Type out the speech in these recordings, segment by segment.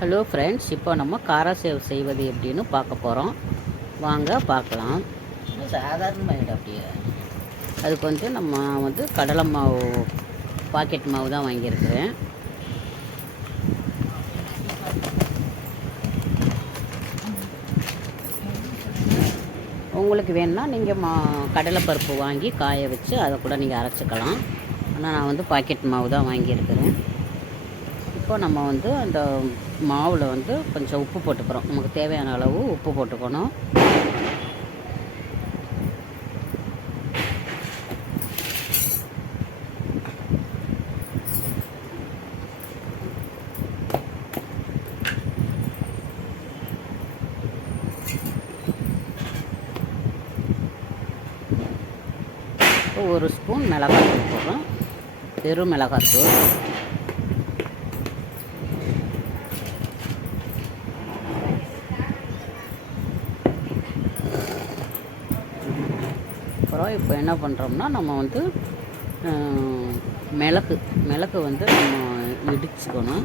Hello friends இப்போ நம்ம கார சேவ் செய்வது எப்படின்னு பார்க்க போகிறோம் வாங்க பார்க்கலாம். சாதாரண மைண்ட் அப்படியே. அதுக்கு வந்து நம்ம வந்து கடலை மாவு பாக்கெட் மாவு தான் வாங்கியிருக்கிறேன். உங்களுக்கு வேணும்னா நீங்கள் மா கடலைப்பருப்பு வாங்கி காய வச்சு அதை கூட நீங்கள் அரைச்சிக்கலாம். ஆனால் நான் வந்து பாக்கெட் மாவு தான் வாங்கியிருக்கிறேன். இப்போ நம்ம வந்து அந்த மாவில் வந்து கொஞ்சம் உப்பு போட்டுக்கிறோம். நமக்கு தேவையான அளவு உப்பு போட்டுக்கணும். ஒரு ஸ்பூன் மிளகாத்தூள் போடுறோம். வெறும் மிளகாத்தூள் அப்புறம் இப்போ என்ன பண்ணுறோம்னா நம்ம வந்து மிளகு மிளகு வந்து நம்ம இடிச்சுக்கணும்.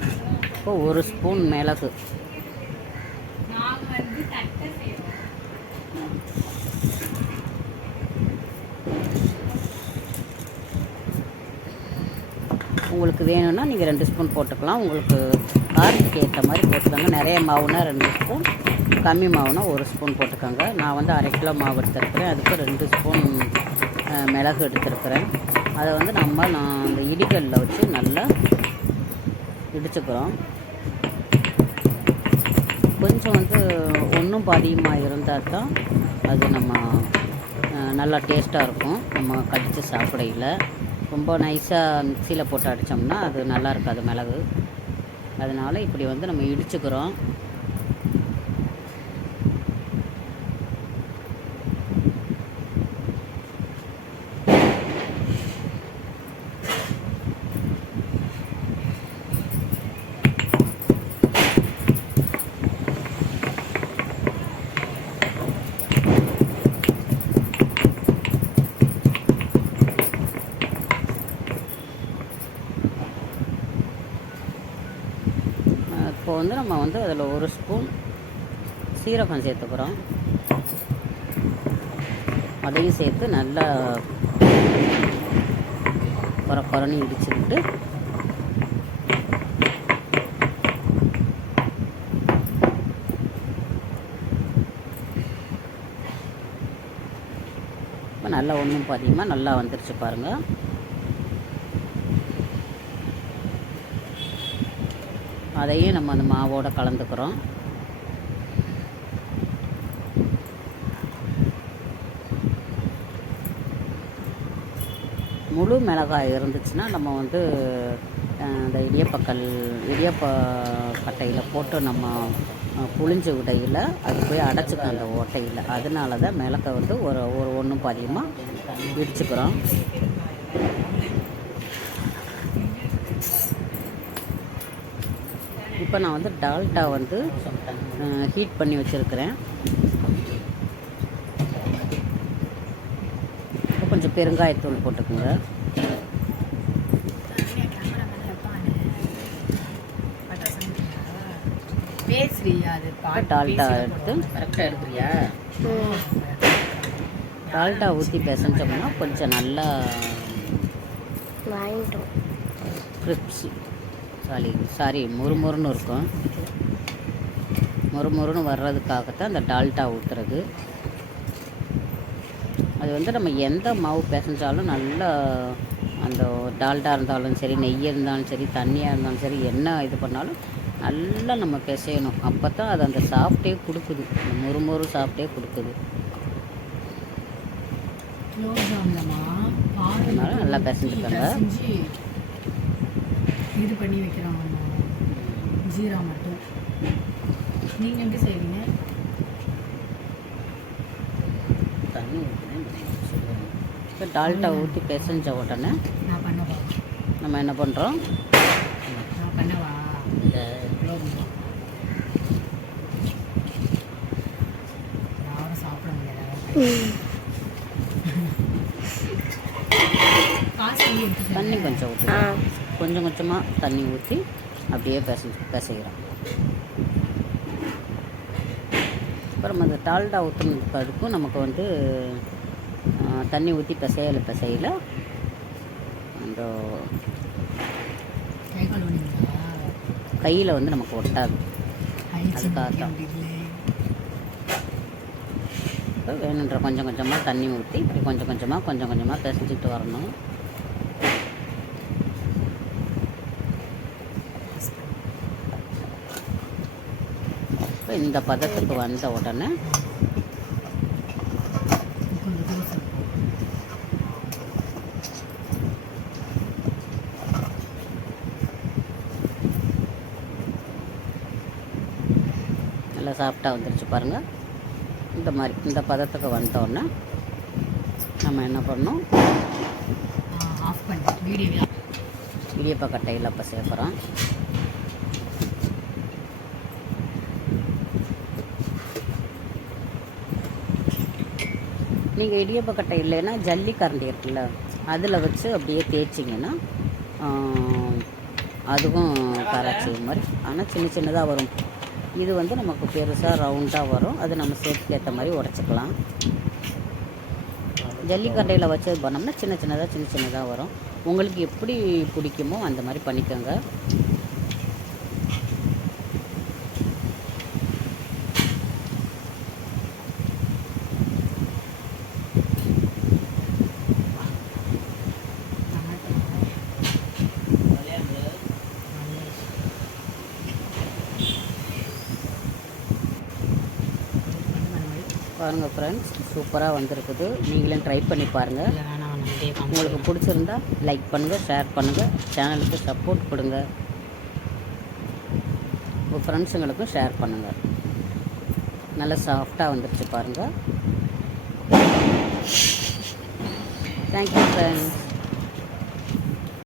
இப்போ ஒரு ஸ்பூன் மிளகு. உங்களுக்கு வேணும்னா நீங்கள் ரெண்டு ஸ்பூன் போட்டுக்கலாம். உங்களுக்கு காரத்துக்கு ஏற்ற மாதிரி போட்டுக்கோங்க. நிறைய மாவுனா ரெண்டு ஸ்பூன். கம்மி மாவுனா ஒரு ஸ்பூன் போட்டுக்கோங்க. நான் வந்து அரை கிலோ மாவு எடுத்துருக்கிறேன். அதுக்கு ரெண்டு ஸ்பூன் மிளகு எடுத்துருக்கிறேன். அதை வந்து நம்ம நான் அந்த இடிகல்ல வச்சு நல்லா இடிச்சுக்கிறோம். கொஞ்சம் வந்து ஒன்றும் பாதியமாக இருந்தால் தான் அது நம்ம நல்லா டேஸ்ட்டாக இருக்கும். நம்ம கடித்து சாப்பிடையில். ரொம்ப நைஸாக மிக்சியில் போட்டு அடித்தோம்னா அது நல்லா இருக்காது மிளகு. அதனால் இப்படி வந்து நம்ம இடிச்சுக்கிறோம். இப்போ வந்து நம்ம வந்து அதில் ஒரு ஸ்பூன் சீரகம் சேர்த்துக்கிறோம். அதையும் சேர்த்து நல்லா குறை குறைன்னு இடிச்சுக்கிட்டு இப்போ நல்லா ஒன்றும் பாதியமாக நல்லா வந்துருச்சு பாருங்கள் அதையும் நம்ம அந்த மாவோட கலந்துக்கிறோம். முழு மிளகாய் இருந்துச்சுன்னா நம்ம வந்து அந்த இடியப்பக்கல் இடியப்ப கட்டையில் போட்டு நம்ம அஹ், புழிஞ்சு விடையில் அது போய் அடைச்சிக்கும் அந்த ஓட்டையில். அதனால தான் மிளகை வந்து ஒரு ஒரு ஒன்றும் பாதியமாக இடிச்சுக்கிறோம். இப்போ நான் வந்து டால்டா வந்து ஹீட் பண்ணி வச்சுருக்கிறேன். இப்போ கொஞ்சம் பெருங்காயத்தூள் போட்டுக்கோங்க. டால்டா எடுத்து. கரெக்டாக எடுக்கிறியா டால்டா ஊற்றி பிசைஞ்சோம்னா கொஞ்சம் நல்லா கிரிப்ஸி சாரி சாரி முறுமுறுன்னு இருக்கும். முறுமுறுன்னு வர்றதுக்காகத்தான் அந்த டால்டா ஊற்றுறது அது வந்து நம்ம எந்த மாவு பிசைஞ்சாலும் நல்லா அந்த டால்டா இருந்தாலும் சரி நெய் இருந்தாலும் சரி தண்ணியாக இருந்தாலும் சரி என்ன இது பண்ணாலும் நல்லா நம்ம பிசையணும். அப்போ தான் அது அந்த சாப்பிட்டே கொடுக்குது. அந்த முறுமுறு சாப்பிட்டே கொடுக்குது. அதனால நல்லா பிசைஞ்சுக்கோங்க. இது பண்ணி வைக்கிறோம். ஜீரா மட்டும். நீங்கள் எப்படி செய்வீங்க? தண்ணி இப்போ டால்டா ஊற்றி பிசைஞ்ச உடனே நான் பண்ணவா? நம்ம என்ன பண்ணுறோம் நான் பண்ணவா? இந்த யாரும் சாப்பிட முடியாது தண்ணி கொஞ்சம் ஊற்றி ஆ. கொஞ்சம் கொஞ்சமாக தண்ணி ஊற்றி அப்படியே பிசைஞ்சு பிசைகிறோம் அப்புறம் அந்த டால்டா ஊற்றுனதுக்கு அதுக்கும் நமக்கு வந்து தண்ணி ஊற்றி பிசையல பிசையில. அந்த கையில் வந்து நமக்கு ஒட்டாது. அதுக்காக. இப்போ வேணுன்ற கொஞ்சம் கொஞ்சமாக தண்ணி ஊற்றி இப்படி கொஞ்சம் கொஞ்சமாக கொஞ்சம் கொஞ்சமாக பிசைஞ்சிட்டு வரணும். இந்த பதத்துக்கு வந்த உடனே நல்லா சாப்பிட்டா வந்துருச்சு பாருங்கள் இந்த மாதிரி இந்த பதத்துக்கு வந்தோடனே நம்ம என்ன பண்ணணும்? ஆஃப் பண்ணி வீடியோ இடியப்ப கட்டையில் இப்போ சேர்க்குறோம். நீங்கள் இடியப்ப கட்டை இல்லைன்னா ஜல்லி கரண்டி இருக்குல்ல அதில் வச்சு அப்படியே தேய்ச்சிங்கன்னா அதுவும் கராச்சி மாதிரி. ஆனால் சின்ன சின்னதாக வரும். இது வந்து நமக்கு பெருசாக ரவுண்டாக வரும். அது நம்ம சேஃப்க்கு ஏற்ற மாதிரி உடச்சிக்கலாம். ஜல்லிக்கட்டையில் வச்சு பண்ணோம்னா சின்ன சின்னதாக சின்ன சின்னதாக வரும். உங்களுக்கு எப்படி பிடிக்குமோ அந்த மாதிரி பண்ணிக்கோங்க. பாருங்கள் ஃப்ரெண்ட்ஸ் சூப்பராக வந்திருக்குது. நீங்களும் ட்ரை பண்ணி பாருங்கள் உங்களுக்கு பிடிச்சிருந்தா லைக் பண்ணுங்கள் ஷேர் பண்ணுங்கள் சேனலுக்கு சப்போர்ட் கொடுங்க. உங்கள் ஃப்ரெண்ட்ஸுங்களுக்கும் ஷேர் பண்ணுங்கள் நல்லா சாஃப்டாக வந்துருச்சு பாருங்கள் தேங்க்யூ ஃப்ரெண்ட்ஸ்